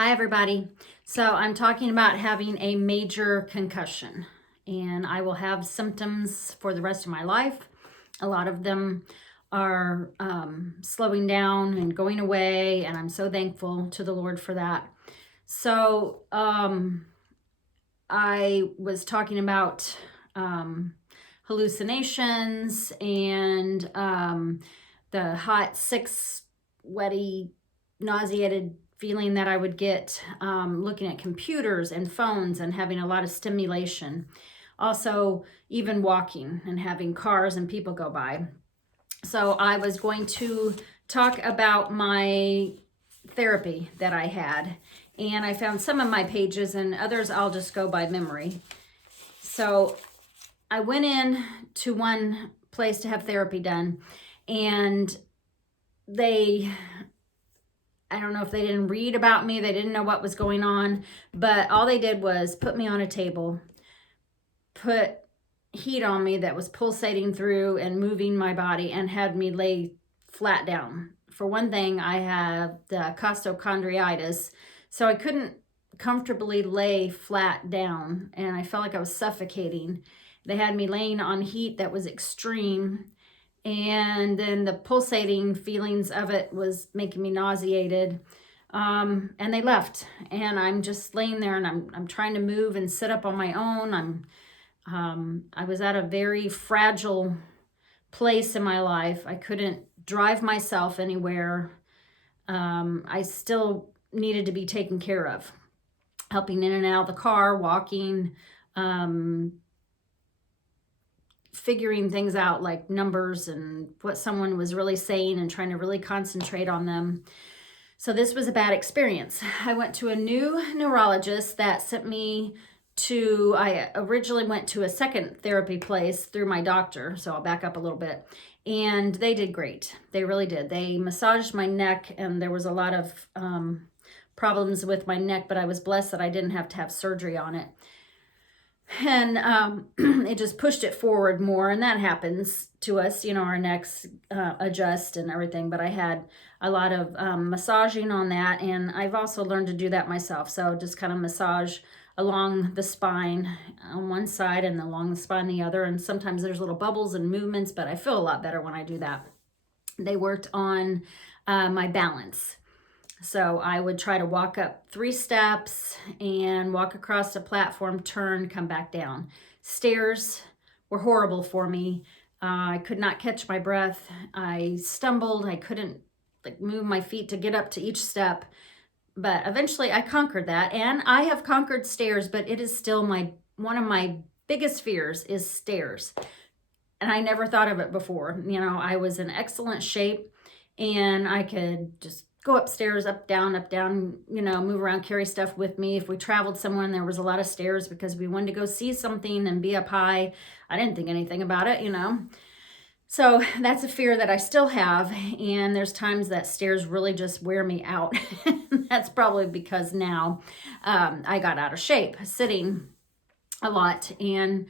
Hi, everybody. So I'm talking about having a major concussion, and I will have symptoms for the rest of my life. A lot of them are slowing down and going away, and I'm so thankful to the Lord for that. So I was talking about hallucinations and the hot, sick, sweaty, nauseated feeling that I would get looking at computers and phones and having a lot of stimulation. Also, even walking and having cars and people go by. So I was going to talk about my therapy that I had. And I found some of my pages and others I'll just go by memory. So I went in to one place to have therapy done, and I don't know if they didn't read about me, they didn't know what was going on, but all they did was put me on a table, put heat on me that was pulsating through and moving my body, and had me lay flat down. For one thing, I have the costochondritis, so I couldn't comfortably lay flat down, and I felt like I was suffocating. They had me laying on heat that was extreme, and then the pulsating feelings of it was making me nauseated. And they left, and I'm just laying there, and I'm trying to move and sit up on my own. I was at a very fragile place in my life. I couldn't drive myself anywhere. I still needed to be taken care of, helping in and out of the car, walking, figuring things out like numbers and what someone was really saying and trying to really concentrate on them. So this was a bad experience. I went to a new neurologist that sent me to, I originally went to a second therapy place through my doctor. So I'll back up a little bit. And they did great. They really did. They massaged my neck, and there was a lot of problems with my neck, but I was blessed that I didn't have to have surgery on it. And it just pushed it forward more, and that happens to us, our necks adjust and everything. But I had a lot of massaging on that, and I've also learned to do that myself. So just kind of massage along the spine on one side and along the spine the other, and sometimes there's little bubbles and movements, but I feel a lot better when I do that. They worked on my balance. So I would try to walk up 3 steps and walk across the platform, turn, come back down. Stairs were horrible for me. I could not catch my breath. I stumbled. I couldn't move my feet to get up to each step. But eventually I conquered that, and I have conquered stairs, but it is still one of my biggest fears is stairs. And I never thought of it before. I was in excellent shape, and I could just go upstairs, up, down, move around, carry stuff with me. If we traveled somewhere and there was a lot of stairs because we wanted to go see something and be up high, I didn't think anything about it, So that's a fear that I still have, and there's times that stairs really just wear me out. That's probably because now I got out of shape, sitting a lot, and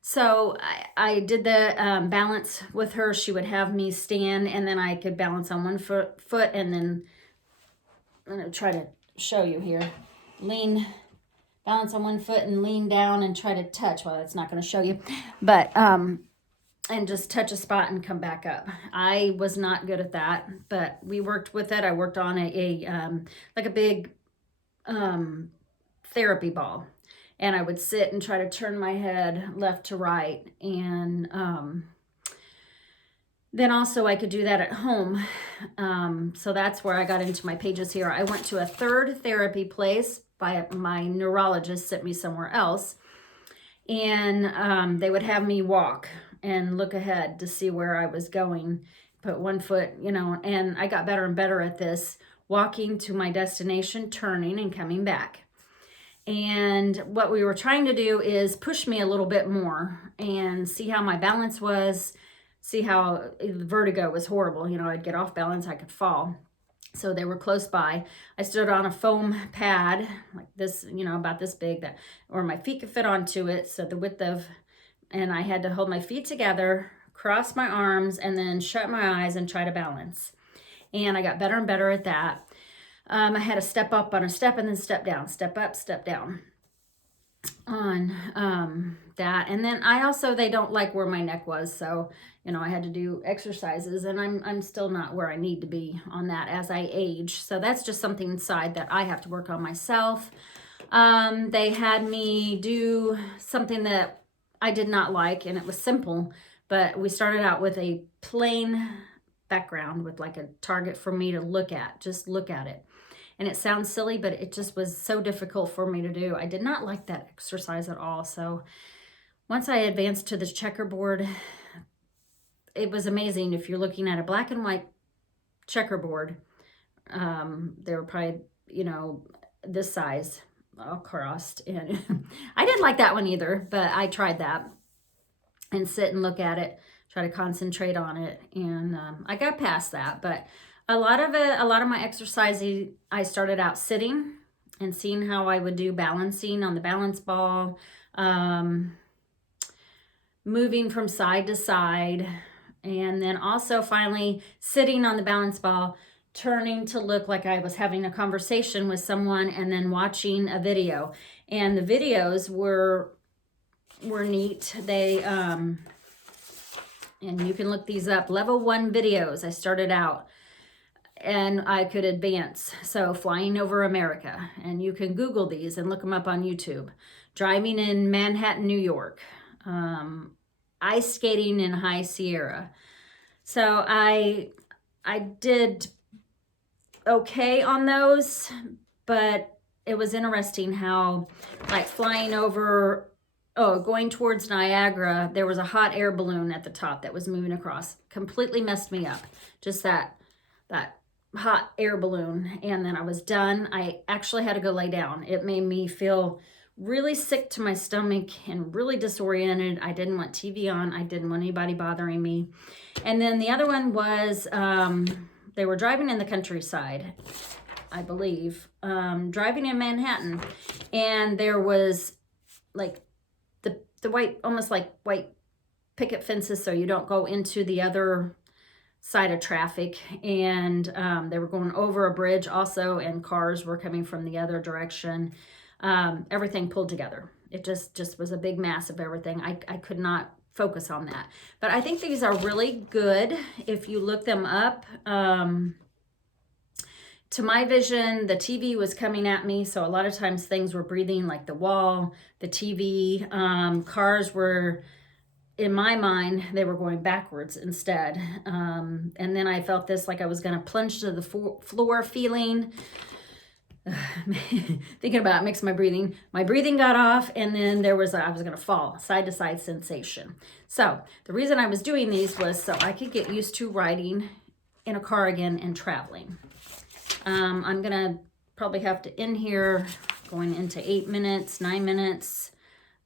so I did the balance with her. She would have me stand, and then I could balance on one foot, and then I'm going to try to show you here. Balance on one foot and lean down and try to touch. Well, that's not going to show you, but and just touch a spot and come back up. I was not good at that, but we worked with it. I worked on a big therapy ball. And I would sit and try to turn my head left to right. And then also I could do that at home. So that's where I got into my pages here. I went to a third therapy place. My neurologist sent me somewhere else. And they would have me walk and look ahead to see where I was going. Put one foot, and I got better and better at this, walking to my destination, turning and coming back. And what we were trying to do is push me a little bit more and see how my balance was, see how the vertigo was horrible. I'd get off balance, I could fall. So they were close by. I stood on a foam pad like this, about this big, or my feet could fit onto it. So the width of, and I had to hold my feet together, cross my arms, and then shut my eyes and try to balance. And I got better and better at that. I had to step up on a step and then step down, step up, step down on that. And then I also, they don't like where my neck was. So, you know, I had to do exercises, and I'm still not where I need to be on that as I age. So that's just something inside that I have to work on myself. They had me do something that I did not like, and it was simple, but we started out with a plain background with like a target for me to look at, just look at it. And it sounds silly, but it just was so difficult for me to do. I did not like that exercise at all. So once I advanced to the checkerboard, it was amazing. If you're looking at a black and white checkerboard, they were probably, you know, this size all crossed. And I didn't like that one either, but I tried that and sit and look at it, try to concentrate on it. And I got past that, but a lot of my exercising, I started out sitting and seeing how I would do balancing on the balance ball, moving from side to side, and then also finally sitting on the balance ball, turning to look like I was having a conversation with someone, and then watching a video. And the videos were neat. They, and you can look these up, level 1 videos. I started out, and I could advance. So flying over America, and you can Google these and look them up on YouTube. Driving in Manhattan, New York. Ice skating in High Sierra. So I did okay on those, but it was interesting how, like, flying over, going towards Niagara, there was a hot air balloon at the top that was moving across. Completely messed me up. Just that hot air balloon. And then I was done. I actually had to go lay down. It made me feel really sick to my stomach and really disoriented. I didn't want TV on. I didn't want anybody bothering me. And then the other one was, they were driving in the countryside, I believe, driving in Manhattan. And there was like the white, almost like white picket fences, so you don't go into the other side of traffic. And they were going over a bridge also, and cars were coming from the other direction. Everything pulled together. It just was a big mass of everything. I could not focus on that. But I think these are really good if you look them up. To my vision, the TV was coming at me, so a lot of times things were breathing, like the wall, the TV. Cars were, in my mind, they were going backwards instead. And then I felt this, like I was going to plunge to the floor feeling. Thinking about it makes my breathing got off, and then I was going to fall, side to side sensation. So the reason I was doing these was so I could get used to riding in a car again and traveling. I'm going to probably have to end here going into 8 minutes, 9 minutes.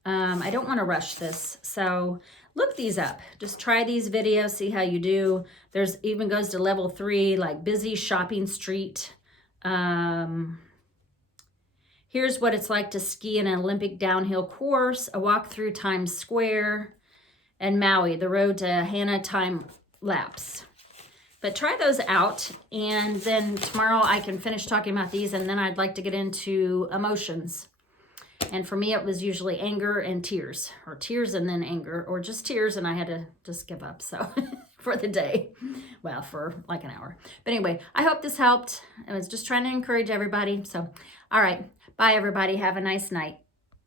I don't want to rush this. So look these up. Just try these videos, see how you do. There's even goes to level 3, like busy shopping street. Here's what it's like to ski in an Olympic downhill course, a walk through Times Square, and Maui, the road to Hana time lapse. But try those out, and then tomorrow I can finish talking about these, and then I'd like to get into emotions. And for me, it was usually anger and tears, or tears and then anger, or just tears, and I had to just give up, so, for the day. Well, for like an hour. But anyway, I hope this helped. I was just trying to encourage everybody. So, all right. Bye, everybody. Have a nice night.